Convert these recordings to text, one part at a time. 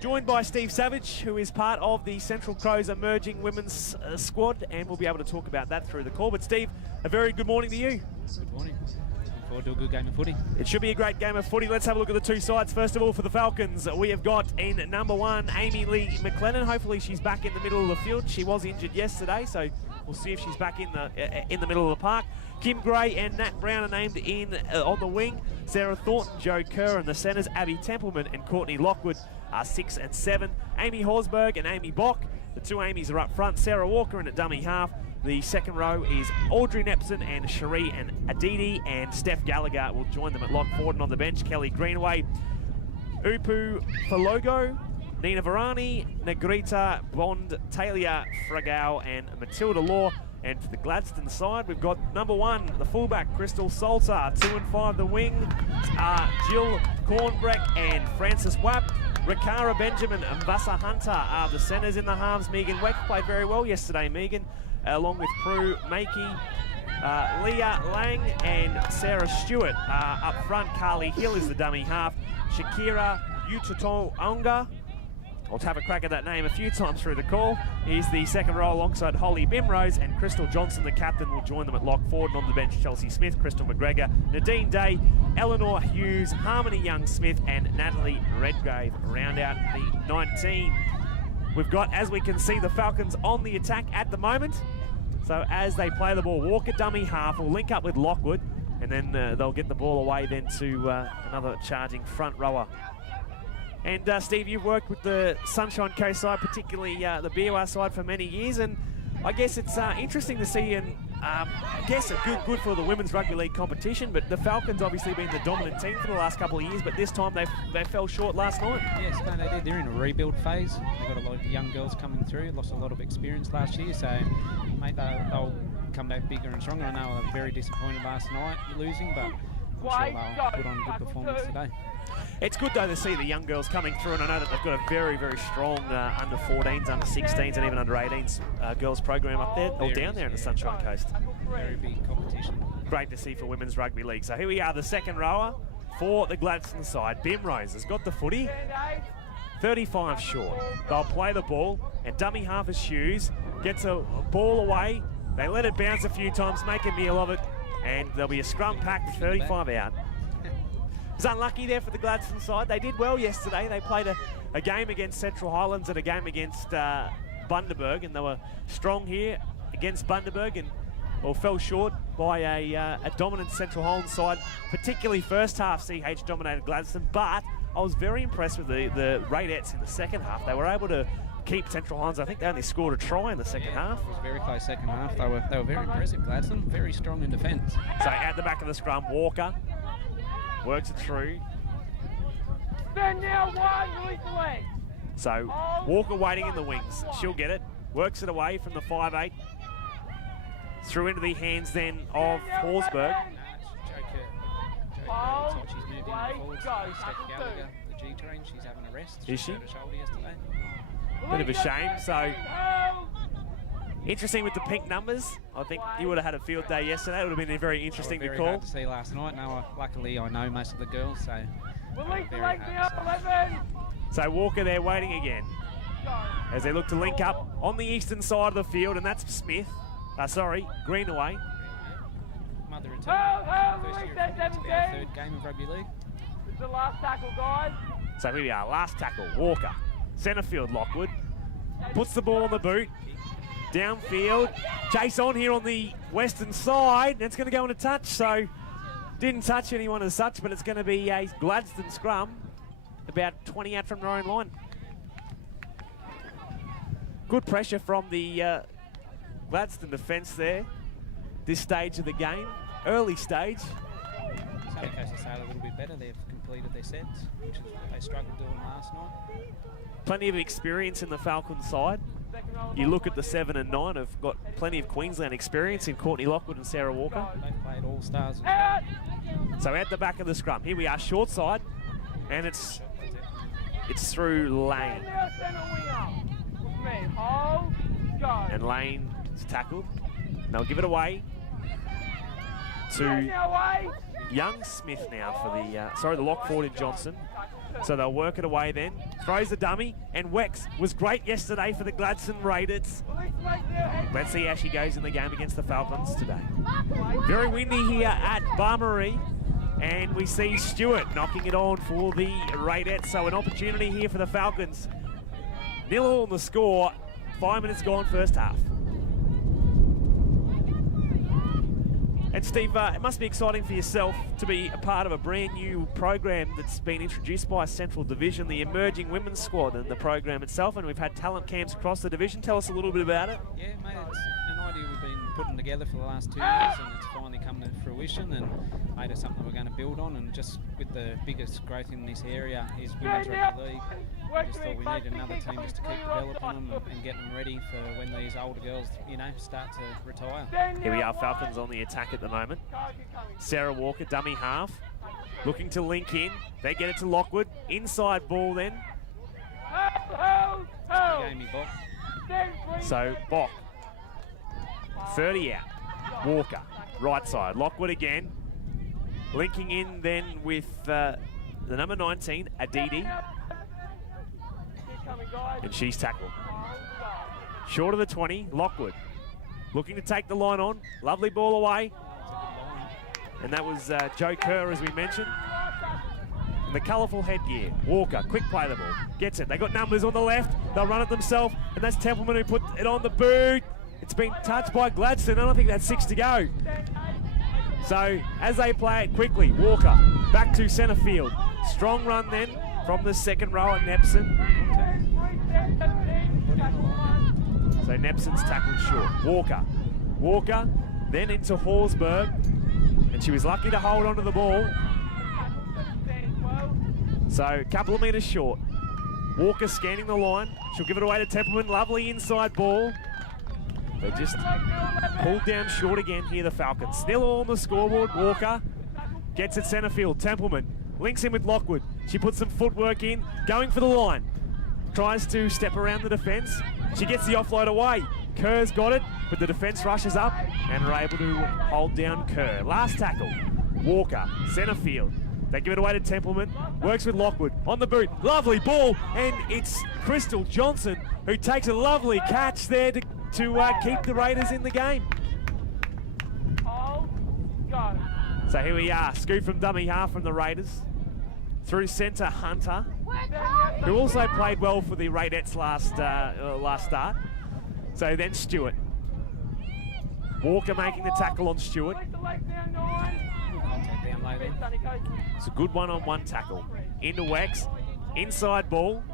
Joined by Steve Savage, who is part of the Central Crows emerging women's squad, and we'll be able to talk about that through the call. But Steve, a very good morning to you. Good morning. Looking forward to a good game of footy. It should be a great game of footy. Let's have a look at the two sides. First of all, for the Falcons, we have got in number 1, Amalee McClellan. Hopefully she's back in the middle of the field. She was injured yesterday, so we'll see if she's back in the middle of the park. Kim Gray and Nat Browne are named in on the wing. Sarah Thornton, Joe Kerr, and the centres, Abbey Templeman and Courtney Lockwood, are 6 and 7. Amy Horsburgh and Amy Bock. The two Amy's are up front. Sarah Walker in at dummy half. The second row is Audrey, Nepson and Cheerie and Adidi, and Steph Gallagher will join them at Lockwood. And on the bench, Kelli Greenway, Peleiupu, Faalogo, Nina Varani, Negrita, Bond, Talia Fragau and Matilda Law. And for the Gladstone side, we've got number 1, the fullback, Crystal Salter. 2 and 5, the wing are Jill Cornbreck and Frances Wapp. Rikara Benjamin and Vasa Hunter are the centres. In the halves, Megan Weck played very well yesterday, Megan, along with Prue Makey. Leah Lang and Sarah Stewart are up front. Carly Hill is the dummy half. Shakira Utotonga, I'll have a crack at that name a few times through the call. He's the second row alongside Holly Bimrose, and Crystal Johnson, the captain, will join them at lock forward. And on the bench, Chelsea Smith, Crystal McGregor, Nadine Day, Eleanor Hughes, Harmony Young-Smith and Nathalie Redgrave round out the 19. We've got, as we can see, the Falcons on the attack at the moment. So as they play the ball, Walker dummy half will link up with Lockwood, and then they'll get the ball away then to another charging front rower. And Steve, you've worked with the Sunshine Coast side, particularly the BOR side, for many years, and I guess it's interesting to see, and I guess good for the women's rugby league competition. But the Falcons obviously been the dominant team for the last couple of years, but this time they fell short last night. Yes, no, they did. They're in a rebuild phase. They've got a lot of young girls coming through, lost a lot of experience last year, so mate, they'll come back bigger and stronger. I know I was very disappointed last night losing, but I'm sure they'll put on a good performance today. It's good, though, to see the young girls coming through, and I know that they've got a very, very strong under 14s, under 16s, and even under 18s girls program up there, or down there in the Sunshine Coast. Very big competition. Great to see for Women's Rugby League. So here we are, the second rower for the Gladstone side. Bimrose has got the footy, 35 short. They'll play the ball, and dummy half is Hughes, gets a ball away. They let it bounce a few times, make a meal of it, and there'll be a scrum pack with 35 out. It's unlucky there for the Gladstone side. They did well yesterday. They played a game against Central Highlands and a game against Bundaberg, and they were strong here against Bundaberg and fell short by a dominant Central Highlands side, particularly first half CH dominated Gladstone. But I was very impressed with the Radettes in the second half. They were able to keep Central Highlands. I think they only scored a try in the second half. It was a very close second half. They were very impressive, Gladstone. Very strong in defence. So at the back of the scrum, Walker works it through. So Walker waiting in the wings. She'll get it. Works it away from the 5'8". Through into the hands then of Horsburgh. She's moved in forward. Steph Gallagher, the G train. She's having a rest. Is she? Hurt her shoulder yesterday. Bit of a shame. So interesting with the pink numbers. I think you would have had a field day yesterday. It would have been very interesting to call. Very hard to see last night. No, luckily I know most of the girls, so So Walker there waiting again as they look to link up on the eastern side of the field, and that's Smith. Greenway. Mother return. First year of football, our third game of rugby league. It's the last tackle, guys. So here we are, last tackle. Walker, centre field. Lockwood puts the ball on the boot. Downfield, chase on here on the western side, and it's going to go in a touch, so didn't touch anyone as such, but it's going to be a Gladstone scrum, about 20 out from their own line. Good pressure from the Gladstone defence there, this stage of the game, early stage. Sunny Coast has started a little bit better. They've completed their sets, which is what they struggled doing last night. Plenty of experience in the Falcons side. You look at the 7 and 9, have got plenty of Queensland experience in Courtney Lockwood and Sarah Walker. They've played all stars. So at the back of the scrum, here we are, short side, and it's through Lane. And Lane is tackled. And they'll give it away to Young Smith now for the Lockwood and Johnson. So they'll work it away then. Throws the dummy, and Wex was great yesterday for the Gladstone Raiders. Let's see how she goes in the game against the Falcons today. Very windy here at Barmaryee, and we see Stewart knocking it on for the Raidettes. So an opportunity here for the Falcons. 0-0 on the score, 5 minutes gone first half. And Steve, it must be exciting for yourself to be a part of a brand new program that's been introduced by Central Division, the Emerging Women's Squad, and the program itself. And we've had talent camps across the division. Tell us a little bit about it. Yeah, mate, it's an idea we've been putting together for the last 2 years, and it's finally come to fruition, and made it something we're going to build on. And just with the biggest growth in this area is Women's Rugby League, we just thought we needed another team just to keep developing them and getting them ready for when these older girls, you know, start to retire. Here we are, Falcons on the attack at the moment. Sarah Walker, dummy half, looking to link in. They get it to Lockwood. Inside ball then. Amy Bock. So Bock, 30 out. Walker, right side. Lockwood again. Linking in then with the number 19, Adidi. And she's tackled. Short of the 20, Lockwood. Looking to take the line on. Lovely ball away. And that was Joe Kerr, as we mentioned. And the colourful headgear. Walker, quick play the ball. Gets it. They got numbers on the left. They'll run it themselves. And that's Templeman who put it on the boot. It's been touched by Gladstone. I don't think that's 6 to go. So as they play it quickly, Walker back to centre field. Strong run then from the second row at Nepson. So Nepson's tackled short. Walker then into Horsburgh, and she was lucky to hold onto the ball. So a couple of metres short. Walker scanning the line. She'll give it away to Templeman. Lovely inside ball. They just pulled down short again here, the Falcons. Still all on the scoreboard. Walker gets it centre field. Templeman links in with Lockwood. She puts some footwork in, going for the line. Tries to step around the defence. She gets the offload away. Kerr's got it, but the defence rushes up and are able to hold down Kerr. Last tackle. Walker, centre field. They give it away to Templeman. Works with Lockwood on the boot. Lovely ball, and it's Crystal Johnson who takes a lovely catch there to keep the Raiders in the game. So here we are, scoop from dummy half from the Raiders. Through centre, Hunter, who also played well for the Raidettes last start. So then Stewart. Walker making the tackle on Stewart. It's a good one-on-one tackle. Into Wex, inside ball.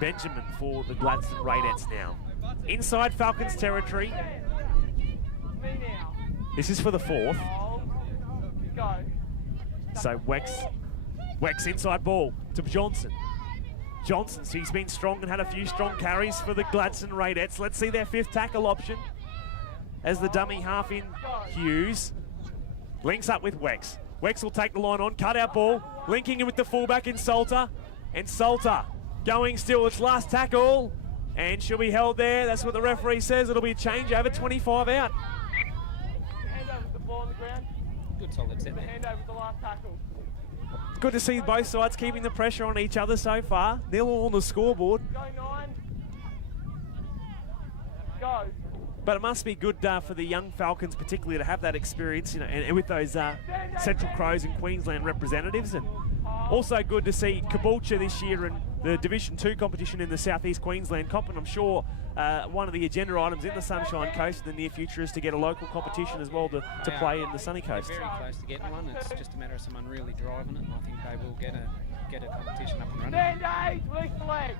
Benjamin for the Gladstone Raidettes now. Inside Falcons territory. This is for the 4th. So Wex inside ball to Johnson. He's been strong and had a few strong carries for the Gladstone Raidettes. Let's see their 5th tackle option as the dummy half in Hughes. Links up with Wex. Wex will take the line on, cut out ball, linking in with the fullback in Salter. And Salter going still, it's last tackle. And she'll be held there. That's what the referee says. It'll be a change over, 25 out. Hand over the ball on the ground. Good solid set there. Hand over the last tackle. Good to see both sides keeping the pressure on each other so far. 0-0 on the scoreboard. Go 9. Go. But it must be good for the young Falcons particularly to have that experience, you know, and with those Central Crows and Queensland representatives. And also good to see Caboolture this year in the Division 2 competition in the South East Queensland Comp. And I'm sure one of the agenda items in the Sunshine Coast in the near future is to get a local competition as well to play in the Sunny Coast. They're very close to getting one. It's just a matter of someone really driving it, and I think they will get a competition up and running. Release the leg.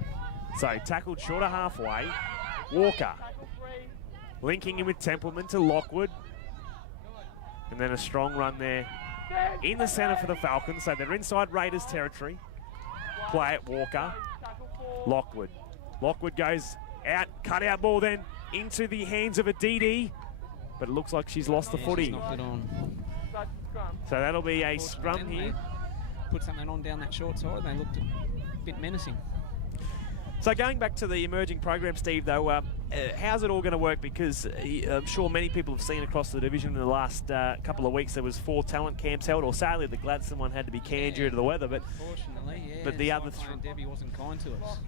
So tackled short of halfway. Walker linking in with Templeman to Lockwood. And then a strong run there in the centre for the Falcons. So they're inside Raiders territory. Play it, Walker. Lockwood. Lockwood goes out, cut out ball then into the hands of Adidi. But it looks like she's lost the footy. She's knocked it on. So that'll be a scrum here. Put something on down that short side. They looked a bit menacing. So going back to the emerging program, Steve, though, how's it all going to work? Because I'm sure many people have seen across the division in the last couple of weeks there was 4 talent camps held, or sadly the Gladstone one had to be canned due to the weather. But unfortunately, yeah. But the other Debbie wasn't kind to us.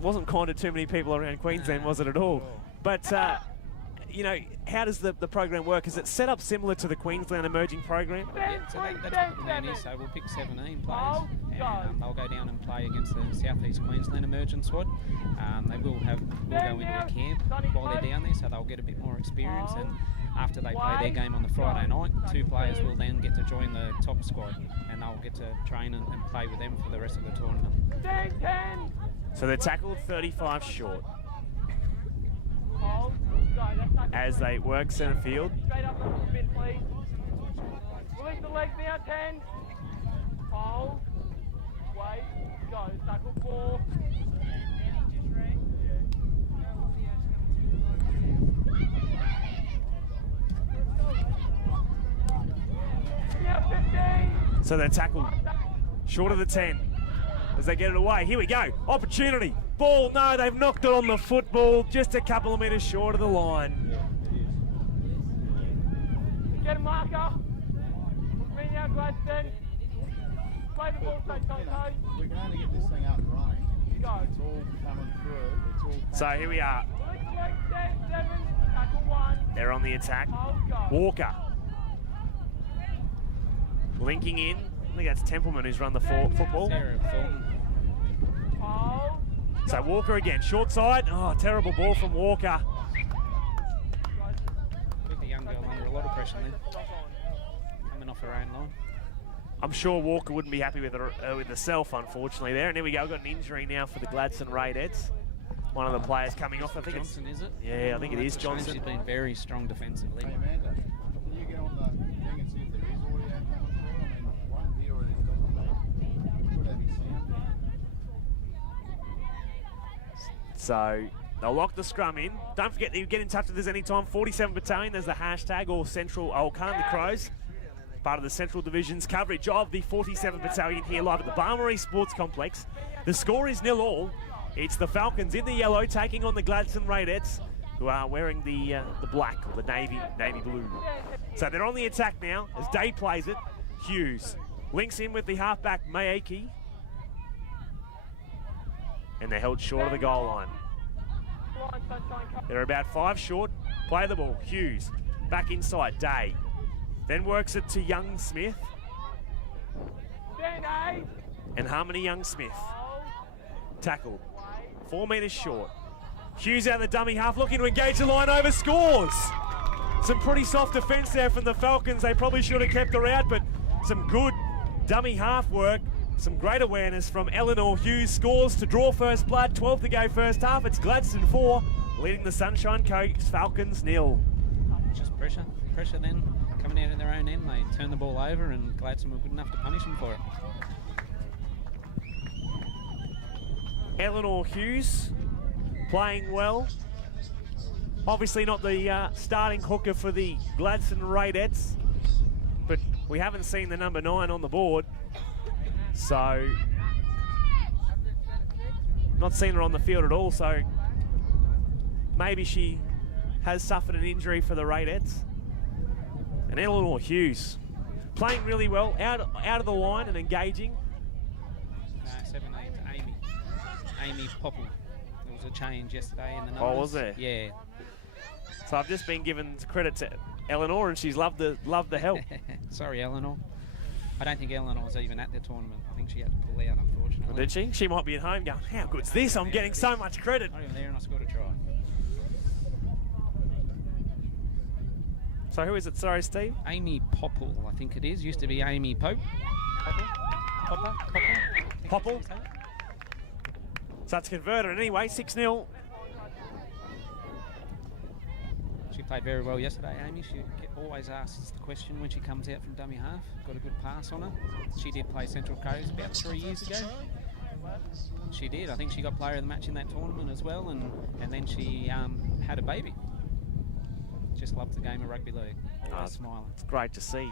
Wasn't kind to too many people around Queensland, was it at all? But you know, how does the program work? Is it set up similar to the Queensland emerging program? Yeah, so that's what the plan is. So we'll pick 17 players, and they'll go down and play against the South East Queensland emerging squad. They will go into a camp while they're down there, so they'll get a bit more experience. And after they play their game on the Friday night, 2 players will then get to join the top squad, and they'll get to train and play with them for the rest of the tournament. So they're tackled 35 short as they work centre field. Straight up the spin, please. Release the legs now, 10. Hold. Wait. Go. Tackle 4. Yeah, 15. So they're tackled short of the 10 as they get it away. Here we go. Opportunity. Ball. No, they've knocked it on the football, just a couple of metres short of the line. Get a marker. Bring out Gladstone. Play the ball, take toe. We can only get this thing up and running. Go. It's all coming through. It's all So here we are. Leg 7. Tackle 1. They're on the attack. Hold, go. Walker. Linking in. I think that's Templeman who's run the football. Sarah of Thornton. Hold. So Walker again. Short side. Oh, terrible ball from Walker. Put the young girl under a lot of pressure then. Coming off her own line. I'm sure Walker wouldn't be happy with herself, unfortunately, there. And here we go. We've got an injury now for the Gladstone Raidettes. One of the players coming off. I think Johnson, is it? Yeah, I think it is That's a shame. Johnson. She's been very strong defensively. Hey Amanda, can you get on the thing and see if there is audio coming through? I mean, one here or it doesn't make. Could have sound. So they'll lock the scrum in. Don't forget that you get in touch with us anytime. 47th Battalion, there's the hashtag, or Central Olcan, the Crows. Part of the Central Division's coverage of the 47th Battalion here live at the Barmaryee Sports Complex. The score is 0-0. It's the Falcons in the yellow taking on the Gladstone Raidettes, who are wearing the black, or the navy blue. So they're on the attack now as Day plays it. Hughes links in with the halfback Maeki, and they're held short of the goal line. They're about 5 short. Play the ball. Hughes back inside. Day then works it to Young Smith. And Harmony Young Smith. Tackled. 4 metres short. Hughes out of the dummy half, looking to engage the line over, scores! Some pretty soft defence there from the Falcons. They probably should have kept her out, but some good dummy half work. Some great awareness from Eleanor Hughes. Scores to draw first blood. 12 to go first half. It's Gladstone 4, leading the Sunshine Coast Falcons 0. Just pressure then. Coming out in their own end, they turn the ball over, and Gladstone were good enough to punish them for it. Eleanor Hughes playing well. Obviously not the starting hooker for the Gladstone Raidettes, but we haven't seen the number 9 on the board, so not seen her on the field at all, so maybe she has suffered an injury for the Raidettes. And Eleanor Hughes playing really well, out of the line and engaging. 7-8 to Amy. Amy Popple. There was a change yesterday in the numbers. Oh, was there? Yeah. So I've just been given credit to Eleanor, and she's loved the help. Sorry, Eleanor. I don't think Eleanor was even at the tournament. I think she had to pull out, unfortunately. Did she? She might be at home going, how good's this? I'm getting so much credit. Not even there, and I scored a try. So who is it? Sorry, Steve? Amy Popple, I think it is. Used to be Amy Pope. Popple. So it's converted anyway, 6-0. She played very well yesterday, Amy. She always asks the question when she comes out from dummy half. Got a good pass on her. She did play Central Coast about 3 years ago. She did. I think she got player of the match in that tournament as well, and then she had a baby. Just loves the game of rugby league. Always smiling. It's great to see.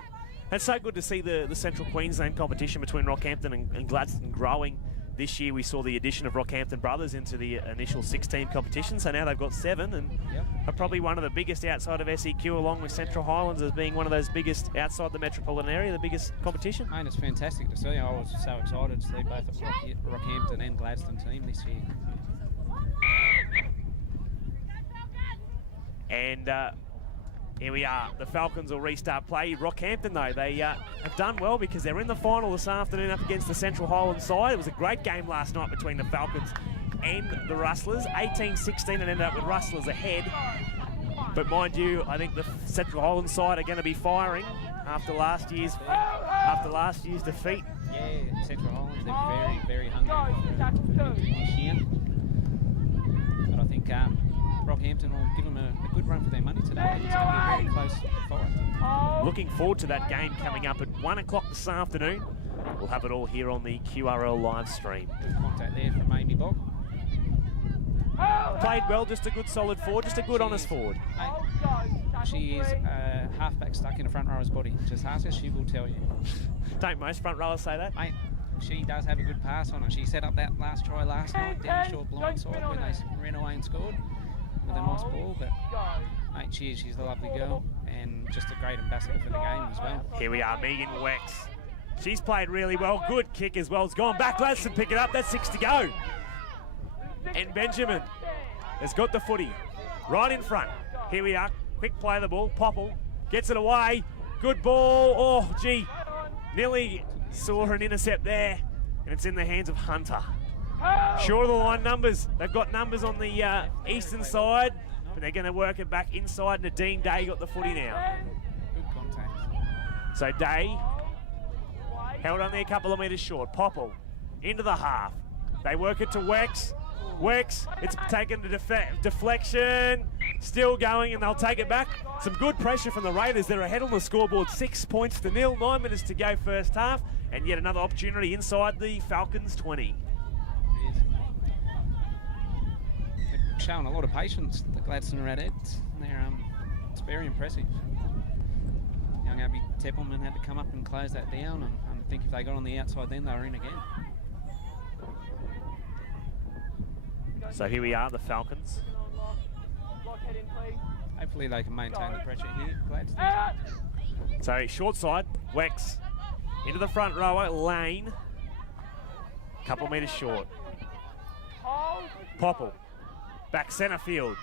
It's so good to see the Central Queensland competition between Rockhampton and Gladstone growing this year we saw the addition of Rockhampton Brothers into the initial 6-team competition, so now they've got 7 and are probably one of the biggest outside of SEQ, along with Central Highlands as being one of those biggest outside the metropolitan area, the biggest competition. Mate, it's fantastic to see. I was so excited to see both the Rockhampton and Gladstone team this year. And here we are. The Falcons will restart play. Rockhampton, though, they have done well because they're in the final this afternoon up against the Central Highlands side. It was a great game last night between the Falcons and the Rustlers. 18-16 and ended up with Rustlers ahead. But mind you, I think the Central Highlands side are going to be firing after last year's defeat. Yeah, Central Highlands, they're very, very hungry for this year. But I think Rockhampton will give them a good run for their money today. It's going to be a very close fight. Looking forward to that game coming up at 1 o'clock this afternoon. We'll have it all here on the QRL live stream. Good contact there from Amy Bock. Played well, just a good solid forward, just a good honest forward. She is a halfback stuck in a front rower's body. Just ask her, she will tell you. Don't most front rowers say that? Mate, she does have a good pass on her. She set up that last try last night down the short blind side when they ran away and scored with a nice ball. But mate, she's a lovely girl and just a great ambassador for the game as well. Here we are, Megan Wex. She's played really well. Good kick as well. It's gone back. Gladstone pick it up. That's 6 to go. And Benjamin has got the footy right in front. Here we are. Quick play of the ball. Popple gets it away. Good ball. Oh, gee. Nearly saw an intercept there. And it's in the hands of Hunter. Short of the line numbers. They've got numbers on the eastern side, but they're going to work it back inside. Nadine Day got the footy now. Good contact. So Day held on there a couple of metres short. Popple into the half. They work it to Wex. Wex, it's taken to deflection. Still going, and they'll take it back. Some good pressure from the Raiders. They're ahead on the scoreboard, 6 points to 0. 9 minutes to go first half, and yet another opportunity inside the Falcons 20. They're showing a lot of patience, the Gladstone Radettes. It's very impressive. Young Abbey Templeman had to come up and close that down, and I think if they got on the outside then, they were in again. So here we are, the Falcons. Hopefully they can maintain the pressure here, Gladstone. So short side, Wex into the front rower, Lane. Couple metres short. Popple, back centre field.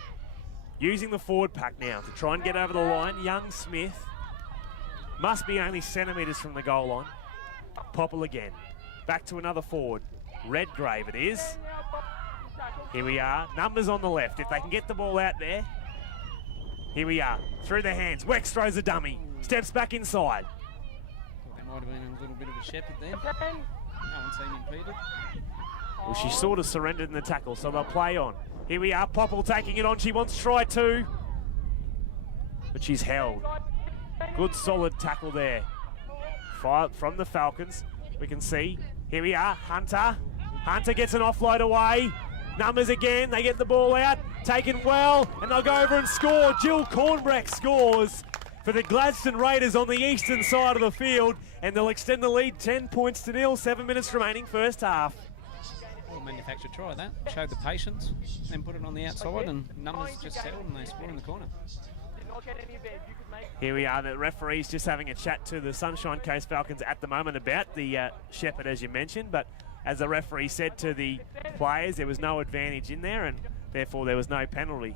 Using the forward pack now to try and get over the line. Young Smith must be only centimetres from the goal line. Popple again. Back to another forward. Redgrave it is. Here we are. Numbers on the left. If they can get the ball out there. Here we are. Through their hands. Wex throws a dummy. Steps back inside. There might have been a little bit of a shepherd there. No one seemed impeded. Well, she sort of surrendered in the tackle, so they'll play on. Here we are. Popple taking it on. She wants to try 2. But she's held. Good solid tackle there. Fire from the Falcons. We can see. Here we are. Hunter. Hunter gets an offload away. Numbers again. They get the ball out. Taken well. And they'll go over and score. Jill Cornbreck scores for the Gladstone Raiders on the eastern side of the field. And they'll extend the lead 10 points to 0. 7 minutes remaining first half. Well manufactured try that. Showed the patience. Then put it on the outside and numbers just settled and they score in the corner. Here we are, the referee's just having a chat to the Sunshine Coast Falcons at the moment about the shepherd, as you mentioned, but as the referee said to the players, there was no advantage in there and therefore there was no penalty.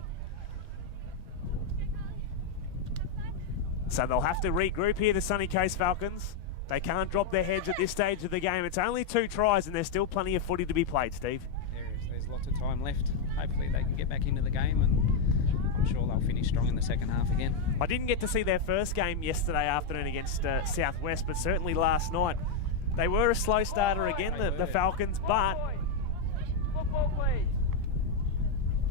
So they'll have to regroup here, the Sunny Coast Falcons. They can't drop their heads at this stage of the game. It's only 2 tries and there's still plenty of footy to be played, Steve. There's lots of time left. Hopefully they can get back into the game and I'm sure they'll finish strong in the second half again. I didn't get to see their first game yesterday afternoon against Southwest, but certainly last night. They were a slow starter again, the Falcons, but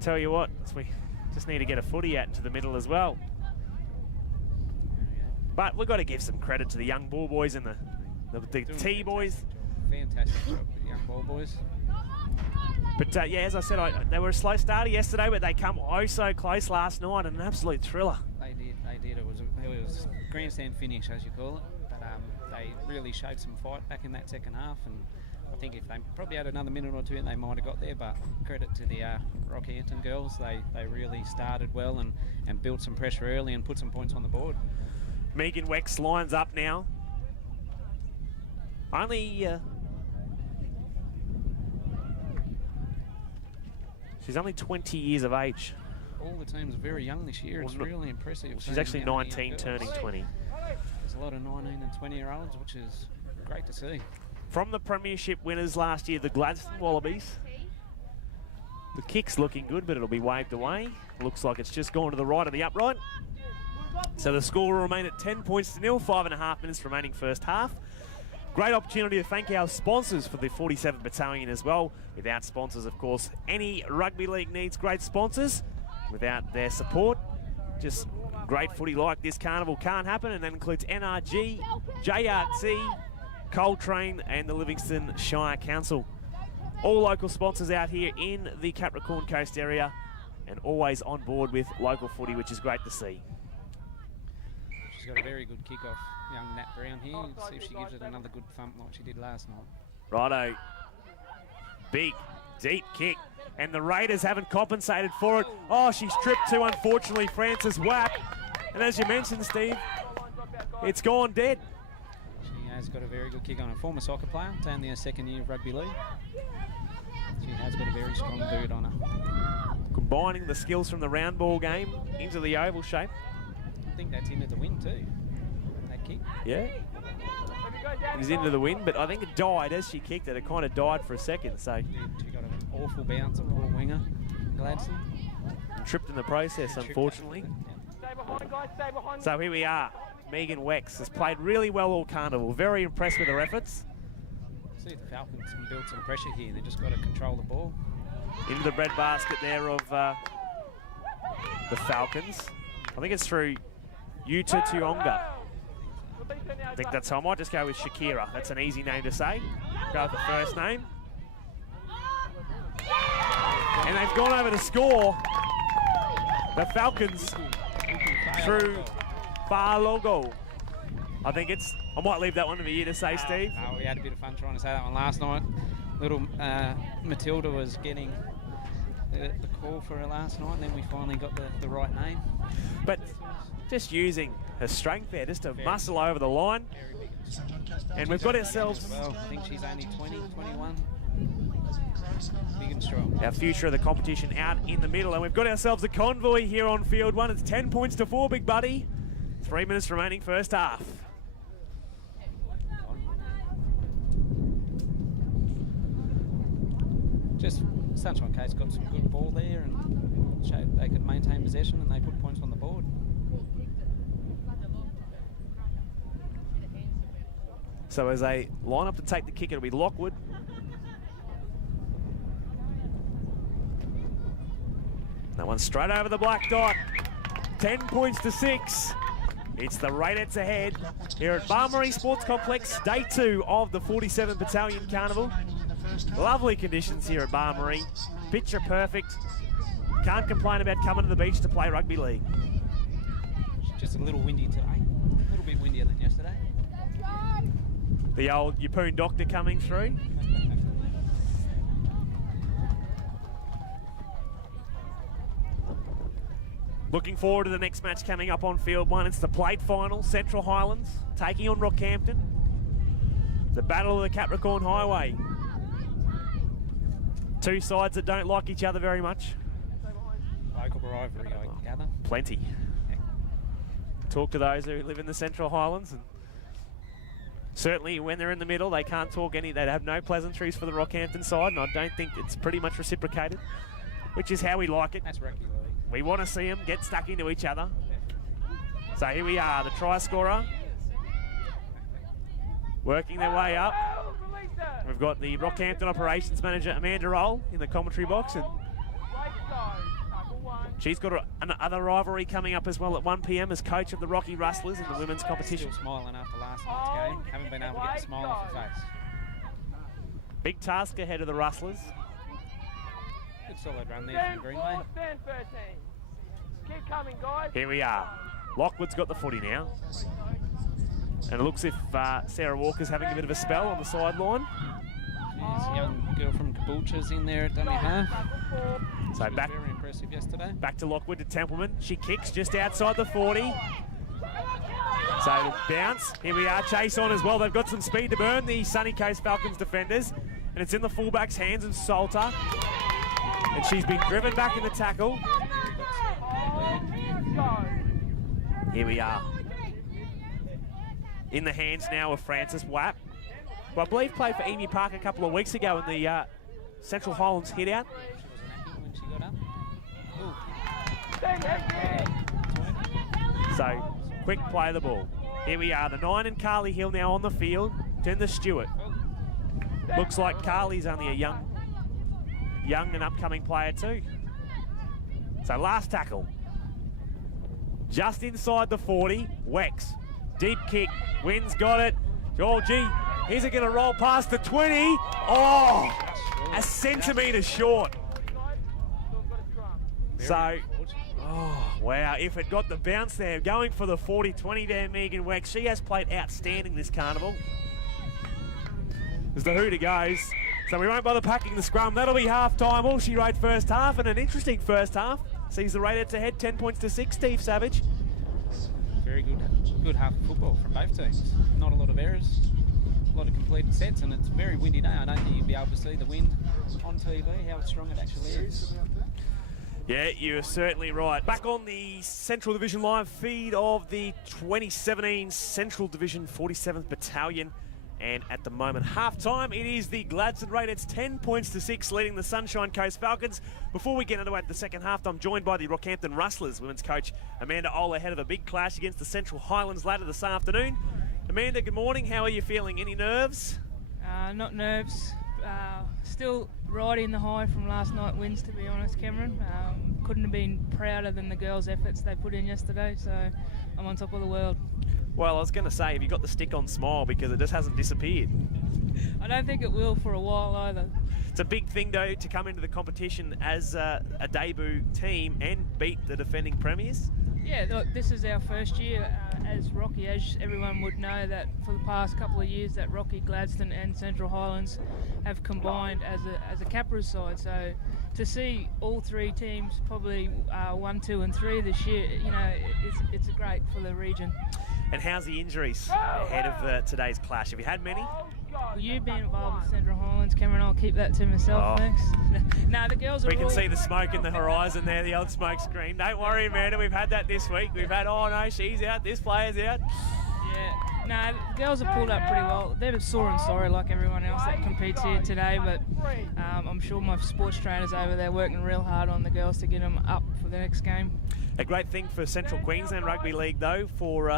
tell you what, we just need to get a footy out into the middle as well. But we've got to give some credit to the young ball boys and the T-boys. Fantastic job with the young ball boys. But yeah, as I said, they were a slow starter yesterday, but they come oh so close last night, and an absolute thriller. They did. It was a grandstand finish, as you call it. But they really showed some fight back in that second half, and I think if they probably had another minute or two, they might have got there. But credit to the Rockhampton girls, they really started well and built some pressure early and put some points on the board. Megan Wex lines up now. She's only 20 years of age. All the teams are very young this year. It's really impressive. She's actually 19, turning 20. There's a lot of 19 and 20-year-olds, which is great to see. From the premiership winners last year, the Gladstone Wallabies. The kick's looking good, but it'll be waved away. Looks like it's just gone to the right of the upright. So the score will remain at 10 points to nil, 5.5 minutes remaining first half. Great opportunity to thank our sponsors for the 47th Battalion as well. Without sponsors, of course, any rugby league needs great sponsors. Without their support, just great footy like this carnival can't happen, and that includes NRG, JRT, Coltrane and the Livingston Shire Council. All local sponsors out here in the Capricorn Coast area and always on board with local footy, which is great to see. She's got a very good kick-off, young Nat Browne here. Let's see if she gives it another good thump like she did last night. Righto. Big, deep kick. And the Raiders haven't compensated for it. Oh, she's tripped to, unfortunately, Frances Wack. And as you mentioned, Steve, it's gone dead. She has got a very good kick on her. Former soccer player. It's only her second year of rugby league. She has got a very strong boot on her. Combining the skills from the round ball game into the oval shape. I think that's into the wind too, that kick. Yeah. It was into the wind, but I think it died as she kicked it. It kind of died for a second, so. She got an awful bounce, a poor winger, Gladstone. Tripped in the process, unfortunately. So here we are. Megan Wex has played really well all carnival. Very impressed with her efforts. See if the Falcons can build some pressure here. They've just got to control the ball. Into the breadbasket there of the Falcons. I think it's through Yuta Tuonga. I think that's how I might just go with Shakira. That's an easy name to say. Go with the first name. And they've gone over to score. The Falcons through Faalogo. I think it's, I might leave that one to you to say, Steve. We had a bit of fun trying to say that one last night. Little Matilda was getting the call for her last night, and then we finally got the right name. But just using her strength there, just to muscle over the line. And we've got ourselves... Well, I think she's only 20, 21. Big and strong. Our future of the competition out in the middle, and we've got ourselves a convoy here on field one. It's 10 points to 4, big buddy. 3 minutes remaining first half. Just Sunshine Coast got some good ball there and showed they could maintain possession, and they put points on the board. So as they line up to take the kick, it'll be Lockwood. That one straight over the black dot. 10 points to 6. It's the Raidettes ahead here at Barmaryee Sports Complex, day 2 of the 47th Battalion Carnival. Lovely conditions here at Barmaryee. Picture perfect. Can't complain about coming to the beach to play rugby league. Just a little windy today. A little bit windier than yesterday. The old Yeppoon doctor coming through. Looking forward to the next match coming up on field one. It's the plate final, Central Highlands taking on Rockhampton. The battle of the Capricorn Highway. Two sides that don't like each other very much. Local rivalry, I gather. Plenty. Talk to those who live in the Central Highlands, and certainly when they're in the middle, they can't talk any, they have no pleasantries for the Rockhampton side, and I don't think it's pretty much reciprocated, which is how we like it. That's rugby league. We want to see them get stuck into each other. So here we are, the try scorer working their way up. We've got the Rockhampton operations manager Amanda Roll in the commentary box, and she's got another rivalry coming up as well at 1 p.m. as coach of the Rocky Rustlers in the women's competition. Still smiling after last night's game. Haven't been able to get the smile off her face. Big task ahead of the Rustlers. Good solid run there from Greenway. Keep coming, guys. Here we are. Lockwood's got the footy now. And it looks if Sarah Walker's having a bit of a spell on the sideline. She There's a young girl from Caboolture's in there at dummy half. So She was back, very impressive yesterday. back to Lockwood to Templeman. She kicks just outside the 40. So bounce. Here we are, chase on as well. They've got some speed to burn, the Sunny Coast Falcons defenders. And it's in the fullback's hands and Salter. And she's been driven back in the tackle. Here we are. In the hands now of Frances Wapp, who I believe played for Emu Park a couple of weeks ago in the Central Highlands hit out. She wasn't happy when she got up. So, quick play of the ball. Here we are, the 9 and Carly Hill now on the field. Turn the Stewart. Looks like Carly's only a young and upcoming player too. So last tackle. Just inside the 40, Wex. Deep kick, Wynn's got it. Oh gee, is it gonna roll past the 20? Oh, a centimetre short. So, oh, wow, if it got the bounce there, going for the 40-20 there, Megan Wex. She has played outstanding this carnival. As the hooter goes. So we won't bother packing the scrum. That'll be half-time. All she wrote first half, and an interesting first half. Sees the Raiders ahead, 10 points to 6, Steve Savage. Very good half of football from both teams. Not a lot of errors, a lot of completed sets, and it's a very windy day. I don't think you'll be able to see the wind on TV, how strong it actually is. Yeah, you're certainly right. Back on the Central Division live feed of the 2017 Central Division 47th Battalion. And at the moment, half-time, it is the Gladstone Raiders 10 points to 6 leading the Sunshine Coast Falcons. Before we get underway at the second half, I'm joined by the Rockhampton Rustlers women's coach Amanda Ohl ahead of a big clash against the Central Highlands later this afternoon. Amanda, good morning. How are you feeling? Any nerves? Not nerves. Still riding the high from last night's wins, to be honest, Cameron. Couldn't have been prouder than the girls' efforts they put in yesterday, so I'm on top of the world. Well, I was going to say, have you got the stick-on smile because it just hasn't disappeared? I don't think it will for a while either. It's a big thing, though, to come into the competition as a debut team and beat the defending premiers. Yeah, look, this is our first year as Rocky. As everyone would know, that for the past couple of years that Rocky, Gladstone and Central Highlands have combined as a Capra side. So to see all three teams probably 1, 2 and 3 this year, you know, it's great for the region. And how's the injuries ahead of today's clash? Have you had many? Well, you've been involved with Central Highlands, Cameron. I'll keep that to myself, thanks. No, the girls are We can all... see the smoke in the horizon there, the old smoke screen. Don't worry, Amanda, we've had that this week. We've had, oh no, she's out, this player's out. Yeah, no, the girls have pulled up pretty well. They're sore and sorry like everyone else that competes here today, but I'm sure my sports trainers over there working real hard on the girls to get them up for the next game. A great thing for Central Queensland Rugby League, though, to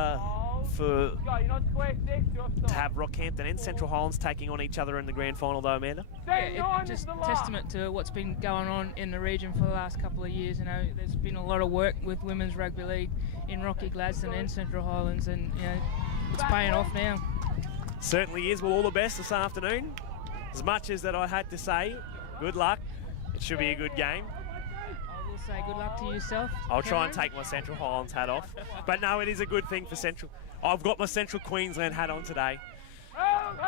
have Rockhampton and Central Highlands taking on each other in the grand final, though, Amanda. Yeah, it's just testament to what's been going on in the region for the last couple of years. You know, there's been a lot of work with women's rugby league in Rocky, Gladstone and Central Highlands, and you know, it's paying off now. Certainly is. Well, all the best this afternoon. As much as that I had to say, good luck. It should be a good game. I will say good luck to yourself. I'll try and take my Central Highlands hat off. But no, it is a good thing for Central. I've got my Central Queensland hat on today.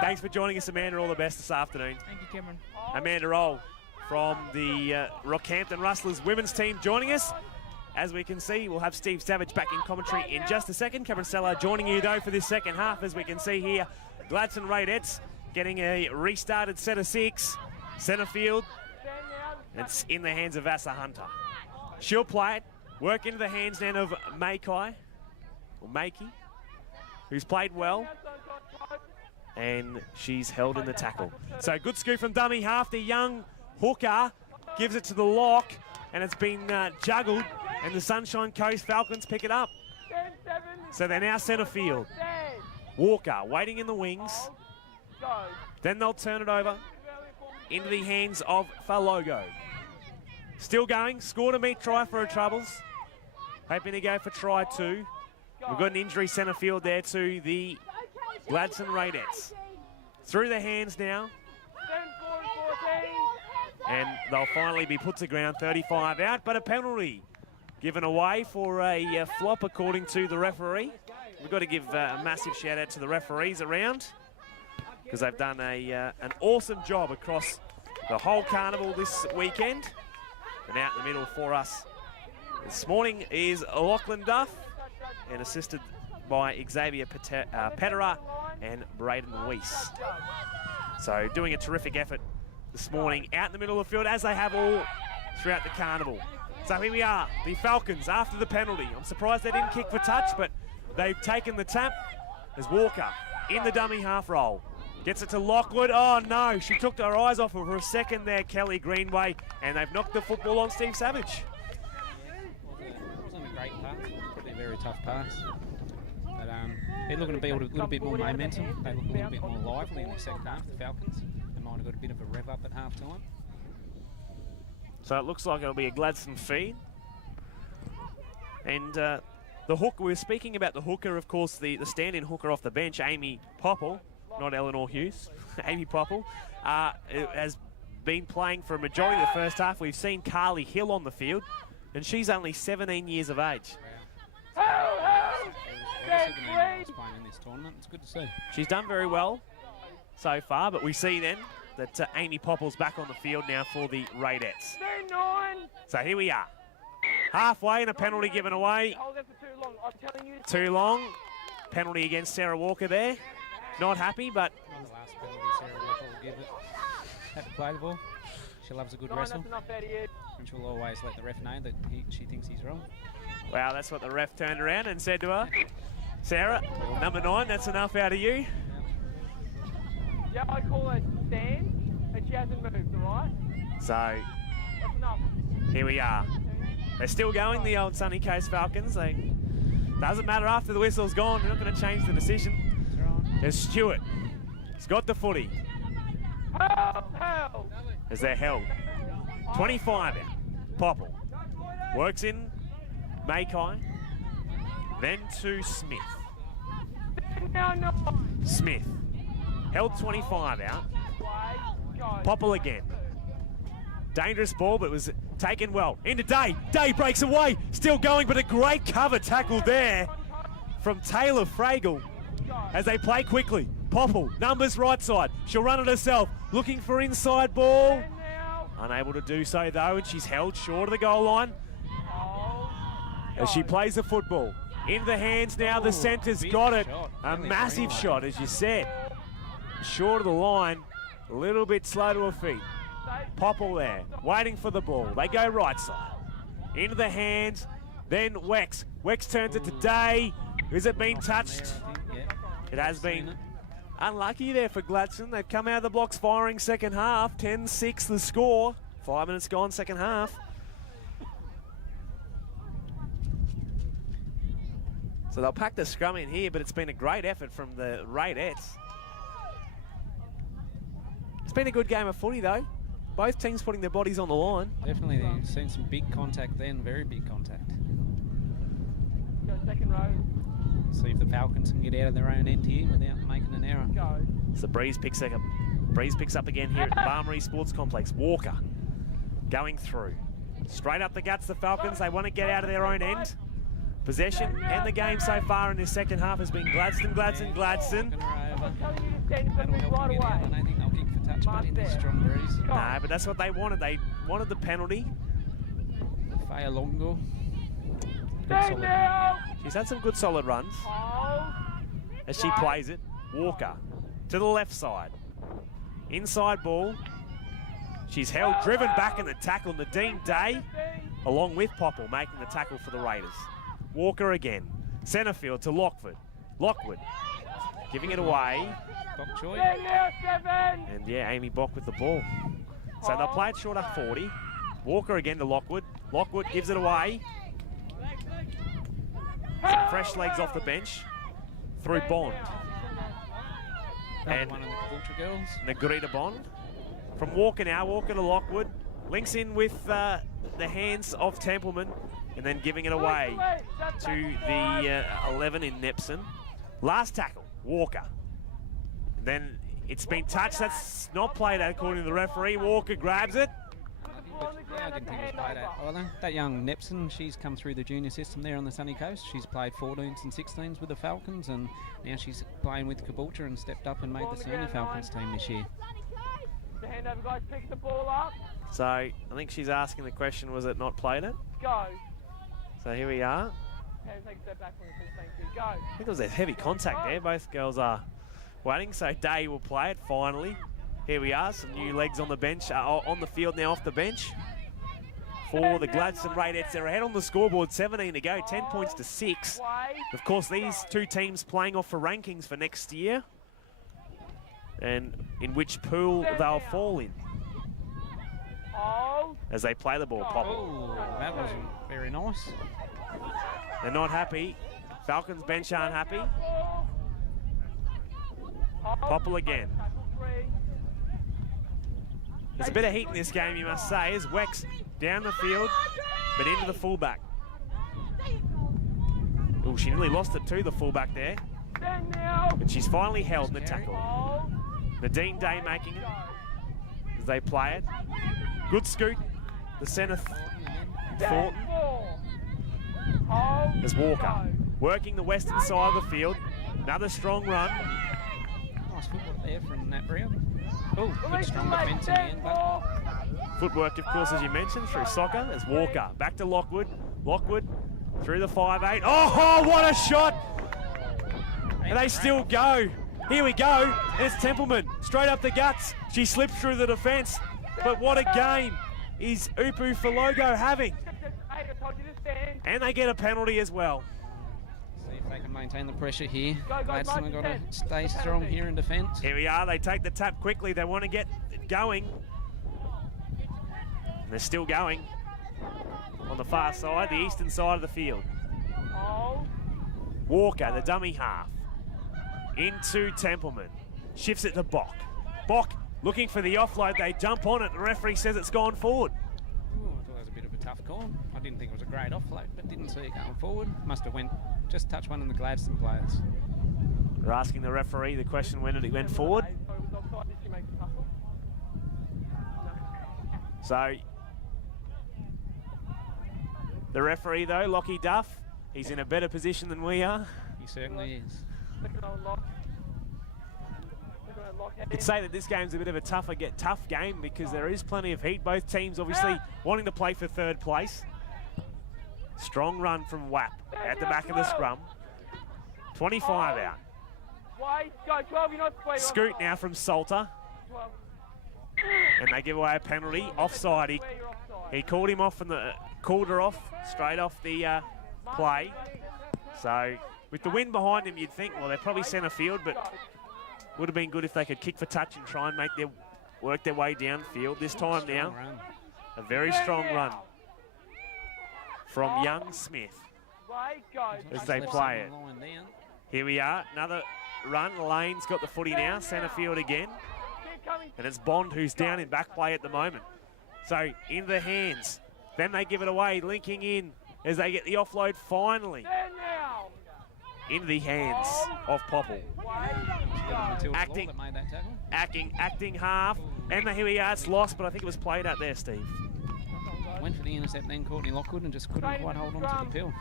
Thanks for joining us, Amanda. All the best this afternoon. Thank you, Cameron. Amanda Ohl from the Rockhampton Rustlers women's team joining us. As we can see, we'll have Steve Savage back in commentary in just a second. Cameron Stallard joining you, though, for this second half. As we can see here, Gladstone Raiders getting a restarted set of 6. Centre field. It's in the hands of Vasa Hunter. She'll play it. Work into the hands then of Makei, who's played well. And she's held in the tackle. So good scoop from dummy half. The young hooker gives it to the lock, and it's been juggled, and the Sunshine Coast Falcons pick it up. So they're now centre field. Walker waiting in the wings. Then they'll turn it over into the hands of Faalogo. Still going, score to meet try for her troubles. Hoping to go for try 2. We've got an injury centre field there to the Gladstone Raiders. Through the hands now. And they'll finally be put to ground, 35 out, but a penalty given away for a flop according to the referee. We've got to give a massive shout out to the referees around. because they've done an awesome job across the whole carnival this weekend. And out in the middle for us this morning is Lachlan Duff, and assisted by Xavier Petera and Braden Weiss. So doing a terrific effort this morning out in the middle of the field, as they have all throughout the carnival. So here we are, the Falcons after the penalty. I'm surprised they didn't kick for touch, but they've taken the tap as Walker in the dummy half roll. Gets it to Lockwood. Oh no, she took her eyes off her for a second there, Kelli Greenway, and they've knocked the football on Steve Savage. It wasn't a great pass, it was probably a very tough pass. But they're looking to build a little bit more momentum. They look a little bit more lively in the second half, the Falcons. They might have got a bit of a rev up at half time. So it looks like it'll be a Gladstone feed. And the hooker, we were speaking about the hooker, of course, the stand-in hooker off the bench, Amy Popple, not Eleanor Hughes, Amy Popple, has been playing for a majority of the first half. We've seen Carly Hill on the field, and she's only 17 years of age. Playing in this tournament. It's good to see. She's done very well so far, but we see then that Amy Popple's back on the field now for the Raidettes. So here we are. Halfway and a penalty given away. Too long. Penalty against Sarah Walker there. Not happy, but... On the last penalty, Sarah Walker will give it. Have to play the ball. She loves a good wrestle. And she'll always let the ref know that she thinks he's wrong. Wow, that's what the ref turned around and said to her. Sarah, number 9, that's enough out of you. Yeah, I call her stand, and she hasn't moved, all right? So, That's enough. here we are. They're still going, the old Sunny Coast Falcons. Doesn't matter after the whistle's gone, they're not going to change the decision. There's Stewart. He's got the footy. Help! As they're held. 25 out. Popple. Works in Mackay. Then to Smith. Smith. Held 25 out. Popple again. Dangerous ball, but it was taken well. Into Day. Day breaks away. Still going, but a great cover tackle there from Taylor Fragel as they play quickly. Popple, numbers right side. She'll run it herself. Looking for inside ball. Unable to do so though, and she's held short of the goal line as she plays the football. In the hands now, the centre's got it. A massive shot, as you said. Short of the line, a little bit slow to her feet. Popple there, waiting for the ball. They go right side. Into the hands, then Wex. Wex turns it to Day. Has it been touched? It has been. Unlucky there for Gladstone. They've come out of the blocks firing second half. 10-6 the score. 5 minutes gone second half. So they'll pack the scrum in here, but it's been a great effort from the Raidettes. It's been a good game of footy though. Both teams putting their bodies on the line. Definitely, they've seen some big contact then, very big contact. Go second row. See if the Falcons can get out of their own end here without making an error. Go. So Breeze picks up again here at the Barmaryee Sports Complex. Walker going through. Straight up the guts, the Falcons. They want to get out of their own end. Possession and the game so far in this second half has been Gladstone. I'm telling you to stand for me right away. I don't think they'll kick for touch, but in this strong Breeze. No, but that's what they wanted. They wanted the penalty. Faalogo. Stay now! She's had some good solid runs as she plays it. Walker to the left side. Inside ball. She's held, driven back in the tackle. Nadine Day, along with Popple, making the tackle for the Raiders. Walker again. Centre field to Lockwood. Lockwood giving it away. Bock And yeah, Amy Bock with the ball. So they'll play it short of 40. Walker again to Lockwood. Lockwood gives it away. Some fresh legs off the bench through Bond. And one of the Culture girls. Negrita Bond. From Walker now, Walker to Lockwood. Links in with the hands of Templeman and then giving it away to the 11 in Nepson. Last tackle, Walker. And then it's been touched. That's not played out according to the referee. Walker grabs it. I didn't think it was played played that young Nepson, she's come through the junior system there on the sunny coast. She's played 14s and 16s with the Falcons, and now she's playing with Caboolture and stepped up and made the senior Falcons team this year. The handover, guys, pick the ball up. So I think she's asking the question, was it not played it? Go. So here we are. Hands take a step back from the thank you. Go. I think it was a heavy contact there. Both girls are waiting, so Day will play it finally. Here we are, some new legs on the bench, on the field now off the bench. For the Gladstone Radettes, they're ahead on the scoreboard, 17 to go, 10 points to 6. Of course, these two teams playing off for rankings for next year, and in which pool they'll fall in as they play the ball. Oh, that wasn't very nice. They're not happy. Falcons bench aren't happy. Popple again. There's a bit of heat in this game, you must say, as Wex down the field, but into the fullback. Oh, she nearly lost it to the fullback there. But she's finally held in the tackle. Nadine Day making it as they play it. Good scoot. The centre, Thornton. There's Walker working the western side of the field. Another strong run. Nice footwork there from Nat Browne. Oh, good strong defence in the end, but footwork, of course, as you mentioned, through soccer. As Walker back to Lockwood. Lockwood through the 5'8". Oh, what a shot! And they still go. Here we go. It's Templeman straight up the guts. She slips through the defence. But what a game is Faalogo having. And they get a penalty as well. See if they can maintain the pressure here. Gladstone have got to stay strong here in defence. Here we are. They take the tap quickly. They want to get it going. And they're still going on the far side, the eastern side of the field. Walker, the dummy half, into Templeman. Shifts it to Bock. Bock looking for the offload. They jump on it. The referee says it's gone forward. Ooh, I thought that was a bit of a tough call. I didn't think it was a great offload, but didn't see it going forward. Must have just touched one of the Gladstone players. They're asking the referee the question, when did it went forward? So the referee, though, Lockie Duff, he's in a better position than we are. He certainly is. You could say that this game's a bit of a tough game because there is plenty of heat. Both teams obviously wanting to play for third place. Strong run from WAP at the back of the scrum. 25 out. Scoot now from Salter. And they give away a penalty. Offside. He called him off from called her off straight off the play. So with the wind behind him, you'd think, well, they're probably centre field, but would have been good if they could kick for touch and try and work their way downfield. This time now, a very strong run from Young Smith as they play it. Here we are, another run. Lane's got the footy now, centre field again. And it's Bond who's down in back play at the moment. So into the hands. Then they give it away, linking in as they get the offload finally. Into the hands of Popple. Acting half. And here we are, it's lost, but I think it was played out there, Steve. Went for the intercept then, Courtney Lockwood, and just couldn't quite hold on to the pill.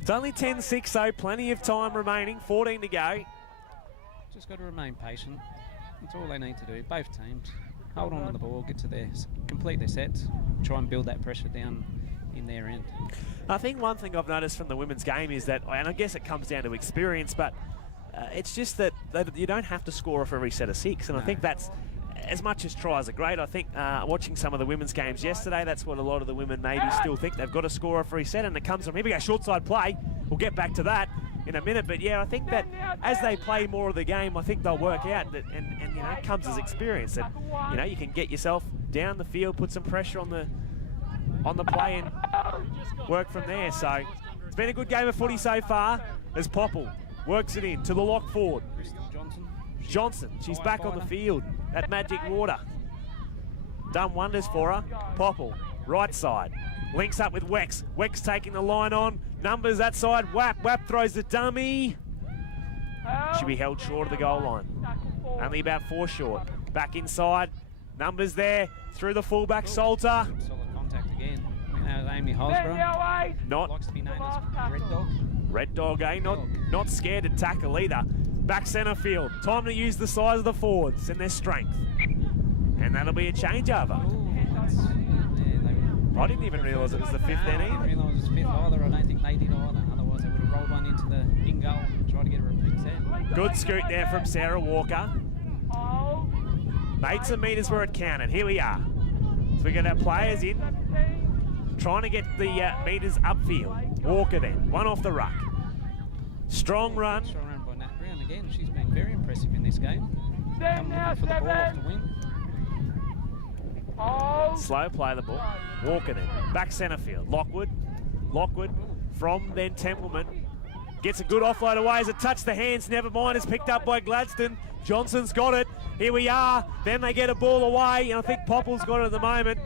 It's only 10-6 though, plenty of time remaining, 14 to go. Just got to remain patient. That's all they need to do, both teams. Hold on to the ball, complete their sets, try and build that pressure down in their end. I think one thing I've noticed from the women's game is that, and I guess it comes down to experience, but it's just that you don't have to score off every set of 6, and I think that's, as much as tries are great, I think watching some of the women's games yesterday, that's what a lot of the women maybe still think. They've got to score off every set, and it comes from, here we go, short side play. We'll get back to that in a minute, but yeah, I think that as they play more of the game, I think they'll work out that, and you know, it comes as experience that, you know, you can get yourself down the field, put some pressure on the play and work from there. So it's been a good game of footy so far as Popple works it in to the lock forward. Johnson, she's back on the field at Magic Water. Done wonders for her. Popple, right side. Links up with Wex. Wex taking the line on. Numbers that side. Wap throws the dummy. Should be held short of the goal line. Only about 4 short. Back inside. Numbers there. Through the fullback, Salter. Solid contact again. Amy Horsburgh. Not Likes to be known as Red Dog. Red Dog, eh? Not scared to tackle either. Back centre field. Time to use the size of the forwards and their strength. And that'll be a changeover. I didn't even realise it was the fifth I inning. didn't realise it was fifth either. I don't think they did either. Otherwise, they would have rolled one into the in goal and tried to get a repeat set. Good scoot there from Sarah Walker. Made some metres where it counted. Here we are. So we got our players in, trying to get the metres upfield. Walker then, one off the ruck. Strong run. Strong run by Nat Browne again. She's been very impressive in this game. Come looking for the ball off the wing. Slow play the ball. Walker then, back centre field. Lockwood from then Templeman. Gets a good offload away as it touched the hands. Never mind, it's picked up by Gladstone. Johnson's got it. Here we are. Then they get a ball away, and I think Popple's got it at the moment.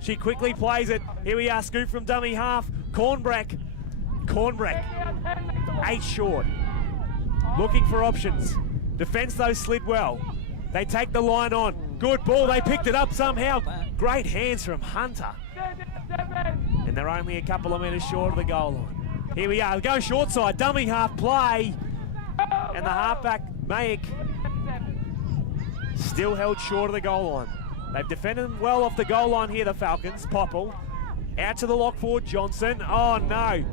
She quickly plays it. Here we are, scoop from dummy half. Cornbreck, 8 short. Looking for options. Defence though slid well. They take the line on. Good ball, they picked it up somehow. Great hands from Hunter. And they're only a couple of metres short of the goal line. Here we are, go short side, dummy half play. And the halfback, Mayek, still held short of the goal line. They've defended well off the goal line here, the Falcons. Popple, out to the lock forward, Johnson. Oh no.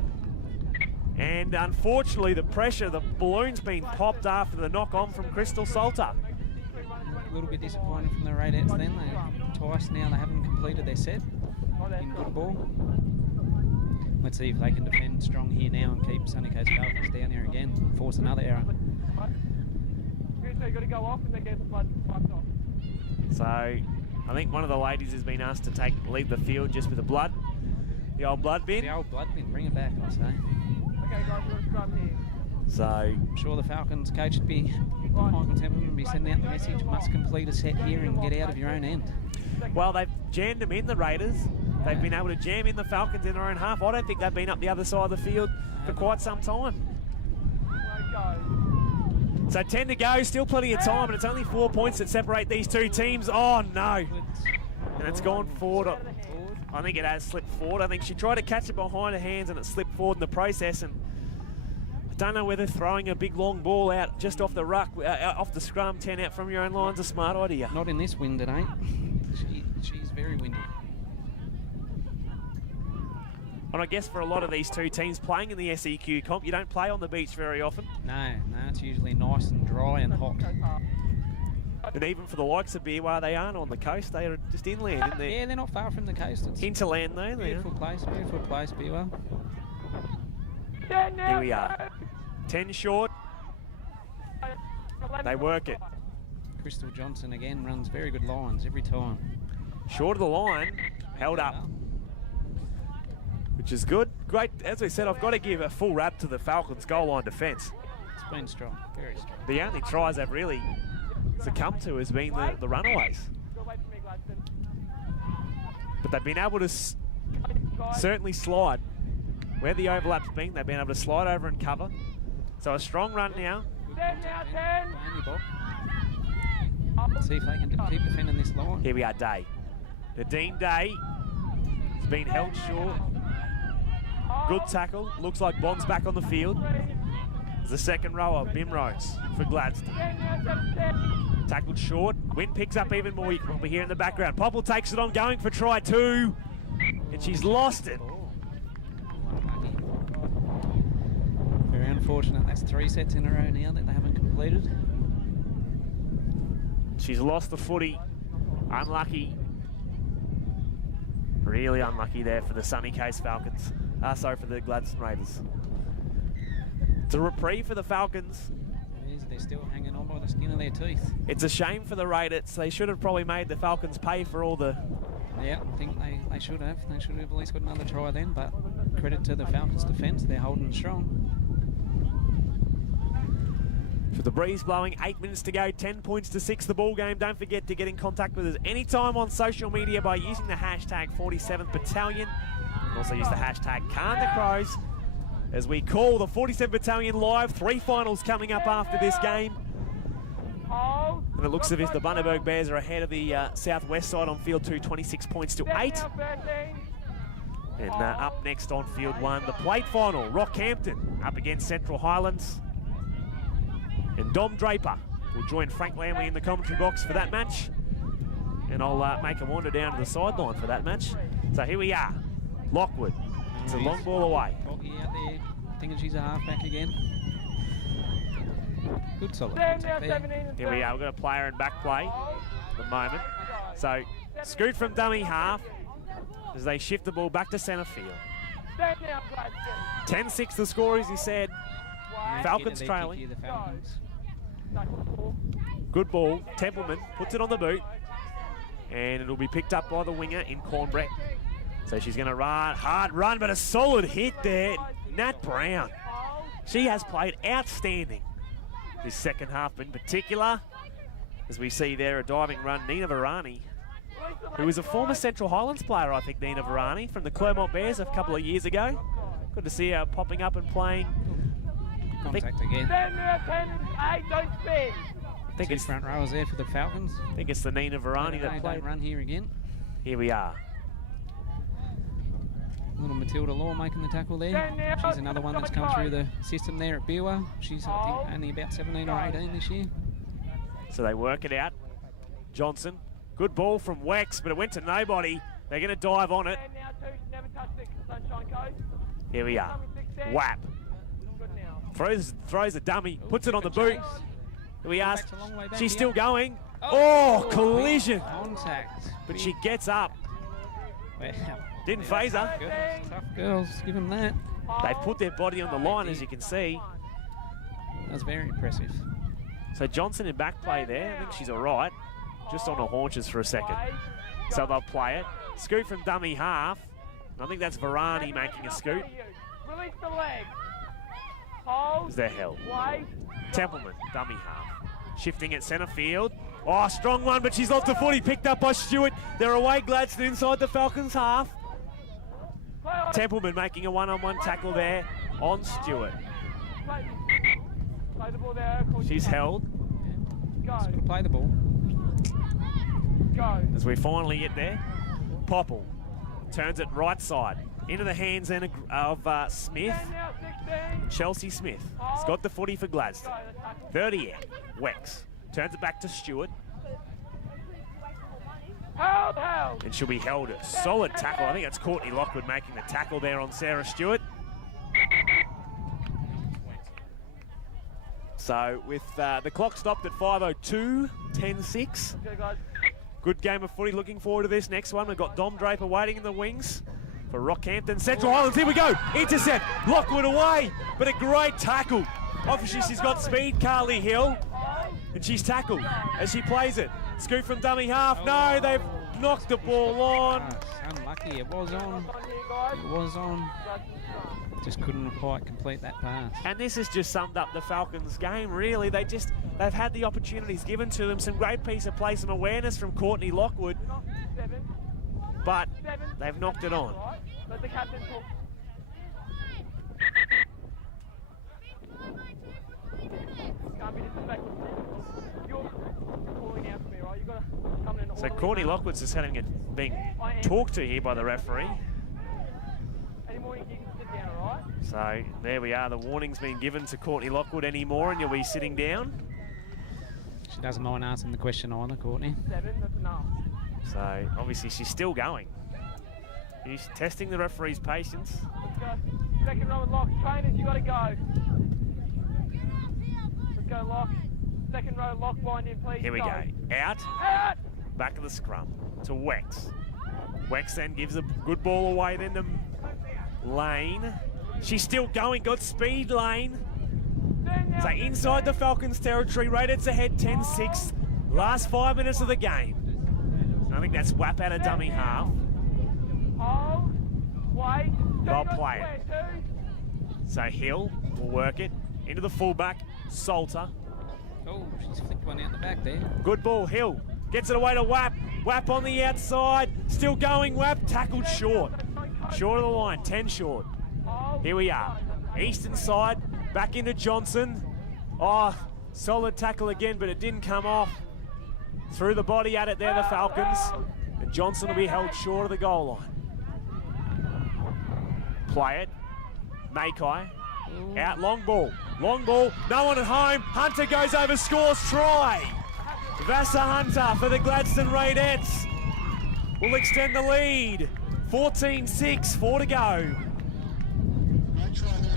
And unfortunately the pressure, the balloon's been popped after the knock on from Crystal Salter. A little bit disappointed from the Radettes then. Twice now they haven't completed their set in good ball. Let's see if they can defend strong here now and keep Sunny Coast Falcons down here again. Force another error. So I think one of the ladies has been asked to leave the field just with the blood. The old blood bin. The old blood bin, bring it back, I say. So I'm sure the Falcons coach would be, Michael Templeman, be sending out the message, must complete a set here and get out of your own end. Well, they've jammed them in, the Raiders. They've been able to jam in the Falcons in their own half. I don't think they've been up the other side of the field for quite some time. So 10 to go, still plenty of time, and it's only 4 points that separate these two teams. Oh no. And it's gone forward. I think it has slipped forward. I think she tried to catch it behind her hands and it slipped forward in the process. And I don't know whether throwing a big long ball out just off the ruck, off the scrum, 10 out from your own line is a smart idea. Not in this wind, it ain't. She's very windy. And I guess for a lot of these two teams playing in the SEQ comp, you don't play on the beach very often. No, it's usually nice and dry and hot. And even for the likes of Beerwah, they aren't on the coast, they are just inland, isn't they? Yeah, they're not far from the coast. It's hinterland though. beautiful place, Beerwah. Here we are. 10 short. They work it. Crystal Johnson again runs very good lines every time. Short of the line, held up. Which is good. Great, as we said, I've got to give a full rap to the Falcons' goal line defence. It's been strong, very strong. The only tries they've really succumbed to has been the runaways. But they've been able to certainly slide. Where the overlap's been, they've been able to slide over and cover. So a strong run now. Let's see if they can keep defending this line. Here we are, Day. Nadine Day has been held short. Good tackle. Looks like Bond's back on the field. The second rower, Bimrose for Gladstone. Tackled short. Wind picks up even more. You can probably hear in the background. Popple takes it on, going for try 2. And she's lost it. Very unfortunate. That's 3 sets in a row now that they haven't completed. She's lost the footy. Unlucky. Really unlucky there for the Sunny Coast Falcons. Sorry, for the Gladstone Raiders. It's a reprieve for the Falcons. It is. They're still hanging on by the skin of their teeth. It's a shame for the Raiders. They should have probably made the Falcons pay for all the... Yeah, I think they should have. They should have at least got another try then, but credit to the Falcons' defence. They're holding strong. For the breeze blowing, 8 minutes to go, 10 points to 6 the ball game. Don't forget to get in contact with us anytime on social media by using the hashtag 47th Battalion. And also use the hashtag Calm the Crows as we call the 47th Battalion live. 3 finals coming up after this game. And it looks as if the Bundaberg Bears are ahead of the southwest side on field 2, 26 points to 8. And up next on field 1, the plate final, Rockhampton up against Central Highlands. And Dom Draper will join Frank Lamley in the commentary box for that match. And I'll make a wander down to the sideline for that match. So here we are, Lockwood. It's a long ball away. Boggy out there, thinking she's a halfback again. Good solid Stand contact now, there. 17 and Here we are, we've got a player in back play at the moment. So scoot from dummy half as they shift the ball back to centre field. Stand now, Gladstone. 10-6 the score, as he said. Wide. Falcons Get it there, trailing. Kiki, the Falcons. Tackle 4. Good ball. Templeman puts it on the boot. And it'll be picked up by the winger in Cornbrett. So she's going to run, hard run, but a solid hit there. Nat Browne. She has played outstanding this second half in particular. As we see there, a diving run, Nina Varani, who is a former Central Highlands player, I think, Nina Varani, from the Clermont Bears a couple of years ago. Good to see her popping up and playing. Contact again. Stand now, 10 and 8, don't spin. I think Two it's, front rowers there for the Falcons. the Nina Varani They that don't played. run here again. Here we are. Little Matilda Law making the tackle there. Stand now. She's another one that's come through the system there at Beerwah. She's, I think, only about 17 or 18 this year. So they work it out. Johnson, good ball from Wex, but it went to nobody. They're going to dive on it. Stand now, 2, never touch the Sunshine Coast. Here we are. Coming 16. Whap. Good now. Throws a dummy, puts it on the boot. Here we are. Back's a long way back She's here. still going. Oh, collision. Contact. But she gets up. Wow. Didn't phase her. Girls, tough girls, give them that. They've put their body on the line, as you can see. That was very impressive. So Johnson in back play there. I think she's all right. Just on her haunches for a second. So they'll play it. Scoot from dummy half. I think that's Varani making a scoot. Release the leg. Hold. Is there held? Wait. Templeman, dummy half. Shifting at centre field. Oh, strong one, but she's lost the footy. Picked up by Stewart. They're away, Gladstone inside the Falcons half. Templeman making a one-on-one tackle there on Stewart. Play the ball there. She's held Go. Just gotta play the ball. Go. as we finally get there. Popple turns it right side into the hands then of Smith. Stand now, 16. Chelsea Smith has got the footy for Gladstone. Go, the tackle. 30 out. Wex turns it back to Stewart, Held. and she'll be held. A solid tackle. I think it's Courtney Lockwood making the tackle there on Sarah Stewart. So with the clock stopped at 5:02, 10-6. Go, guys. Good game of footy. Looking forward to this next one. We've got Dom Draper waiting in the wings for Rockhampton. Central Highlands, here we go. Intercept. Lockwood away, but a great tackle. Obviously, she's got speed, Carly Hill, and she's tackled as she plays it. Scoop from dummy half. No, they've knocked the ball on. Unlucky, it was on. On here, guys. It was on. Just couldn't quite complete that pass. And this has just summed up the Falcons' game, really. They've had the opportunities given to them. Some great piece of play, some awareness from Courtney Lockwood, 7. but they've knocked it on. Right. Let the captain talk. Can't be disrespectful. You're calling out for me, right? You've got to come in and So orderly Courtney manner. Lockwood's just being talked to here by the referee. Any more, you can sit down, all right? So there we are. The warning's been given to Courtney Lockwood anymore, and you'll be sitting down. She doesn't mind asking the question either, Courtney. 7, that's enough. So obviously she's still going. She's testing the referee's patience. Let's go. Second row with Lock. Trainers, you got to go. Let's go, Lock. Second row, Lock, wind in, please. Here we go. Out. Out! Back of the scrum to Wex. Wex then gives a good ball away then to Lane. She's still going. Got speed, Lane. So inside the Falcons territory. Raiders ahead 10-6. Last 5 minutes of the game. I think that's Wap out of dummy half. Hold. Wait. They'll play it. So Hill will work it into the fullback. Salter. Oh, she's flicked one out the back there. Good ball. Hill gets it away to Wap. Wap on the outside. Still going. Wap tackled short. Short of the line. 10 short. Here we are. Eastern side. Back into Johnson. Oh, solid tackle again, but it didn't come off. Through the body at it there, the Falcons. And Johnson will be held short of the goal line. play it. Mackay. Out, long ball. Long ball, no one at home. Hunter goes over, scores, try. Vasa Hunter for the Gladstone Raidettes will extend the lead. 14-6, 4 to go.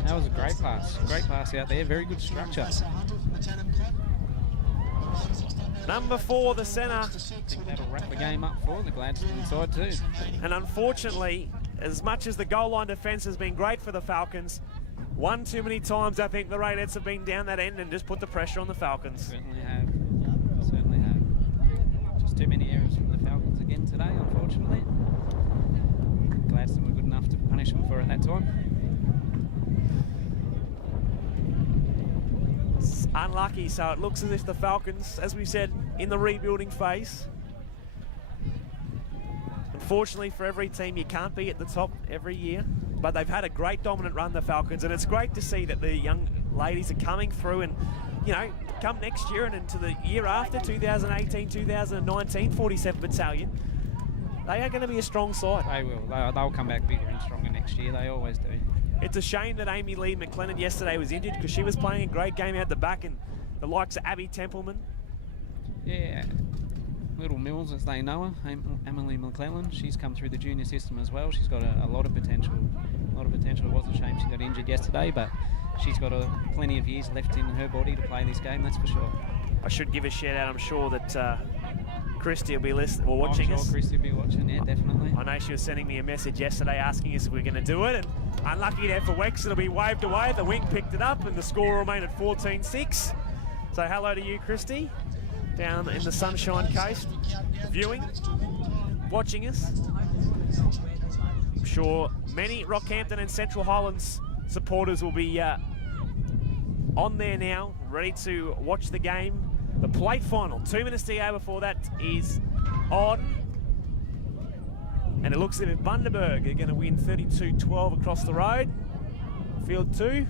That was a great pass. Great pass out there. Very good structure. Number 4, the centre. I think that'll wrap the game up for the Gladstone side too. And unfortunately, as much as the goal line defence has been great for the Falcons, one too many times I think the Raidettes have been down that end and just put the pressure on the Falcons. Certainly have. Certainly have. Just too many errors from the Falcons again today, unfortunately. Gladstone were good enough to punish them for it that time. It's unlucky, so it looks as if the Falcons, as we said, in the rebuilding phase. Unfortunately for every team, you can't be at the top every year, but they've had a great dominant run, the Falcons, and it's great to see that the young ladies are coming through and, you know, come next year and into the year after, 2018, 2019, 47th Battalion, they are going to be a strong side. They will. They'll come back bigger and stronger next year. They always do. It's a shame that Amalee McClellan yesterday was injured because she was playing a great game out the back, and the likes of Abbey Templeman. Yeah. Little Mills, as they know her, Amalee McClellan. She's come through the junior system as well. She's got a lot of potential. A lot of potential. It was a shame she got injured yesterday, but she's got plenty of years left in her body to play this game, that's for sure. I should give a shout out. I'm sure that Christy will be listening or watching us. I'm sure Christy will be watching, yeah, definitely. I know she was sending me a message yesterday asking us if we're going to do it, and unlucky there for Wex, it'll be waved away. The wing picked it up, and the score remained at 14-6. So hello to you, Christy, down in the Sunshine Coast, viewing, watching us. I'm sure many Rockhampton and Central Highlands supporters will be on there now, ready to watch the game. The plate final, 2 minutes to go before that is on. And it looks as if Bundaberg are going to win 32-12 across the road. Field 2.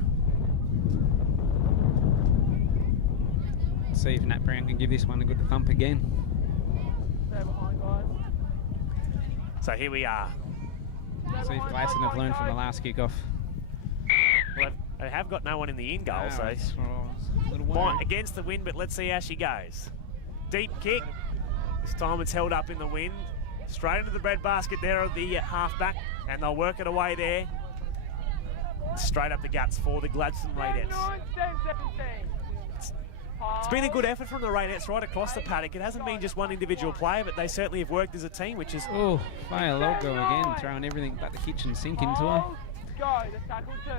See if Nat Browne can give this one a good thump again. Stay behind, guys. So here we are. See if Gladstone have learned from the last kickoff. Well, they have got no one in the in goal, so it's a little might worried. against the wind, but let's see how she goes. Deep kick. This time it's held up in the wind. Straight into the breadbasket there of the halfback, and they'll work it away there. Straight up the guts for the Gladstone Raidettes. It's been a good effort from the Raidettes right across the paddock. It hasn't been just one individual player, but they certainly have worked as a team, which is... Oh, Faalogo again, throwing everything but the kitchen sink into her. Go, the tackle 2.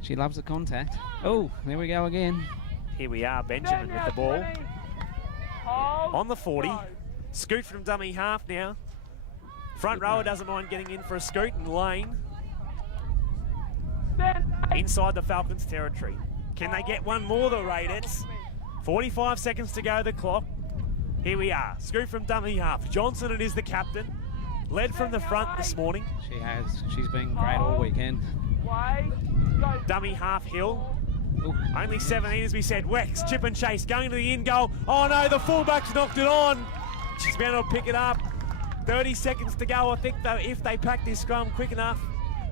She loves the contact. Oh, there we go again. Here we are, Benjamin with the ball. On the 40. Scoot from dummy half now. Front rower doesn't mind getting in for a scoot, and Lane inside the Falcons territory. Can they get one more, the Raidettes? 45 seconds to go the clock. Here we are. Scoot from dummy half. Johnson, it is the captain. Led from the front this morning. She has. She's been great all weekend. Dummy half Hill. Ooh. Only 17, as we said. Wex, chip and chase, going to the in goal. Oh no, the fullback's knocked it on. She's been able to pick it up. 30 seconds to go. I think though, if they pack this scrum quick enough,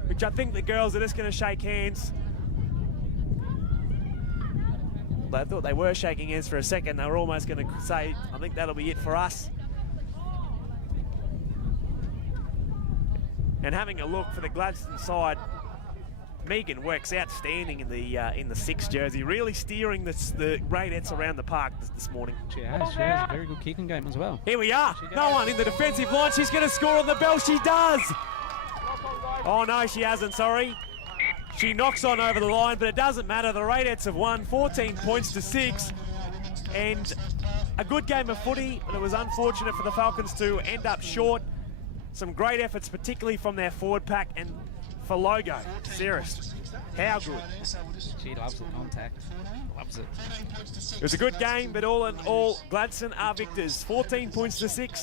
which I think the girls are just going to shake hands. I thought they were shaking hands for a second. They were almost going to say, I think that'll be it for us. And having a look for the Gladstone side, Megan Wex outstanding in the 6 jersey, really steering the Raidettes around the park this morning. She has a very good kicking game as well. Here we are. No one in the defensive line. She's going to score on the bell. She does. Oh no, she hasn't. Sorry. She knocks on over the line, but it doesn't matter. The Raidettes have won 14 points to 6, and a good game of footy. But it was unfortunate for the Falcons to end up short. Some great efforts, particularly from their forward pack, and Faalogo, serious. How good. She loves the contact. Loves it. It was a good game, but all in all, Gladstone are victors. 14 points to 6.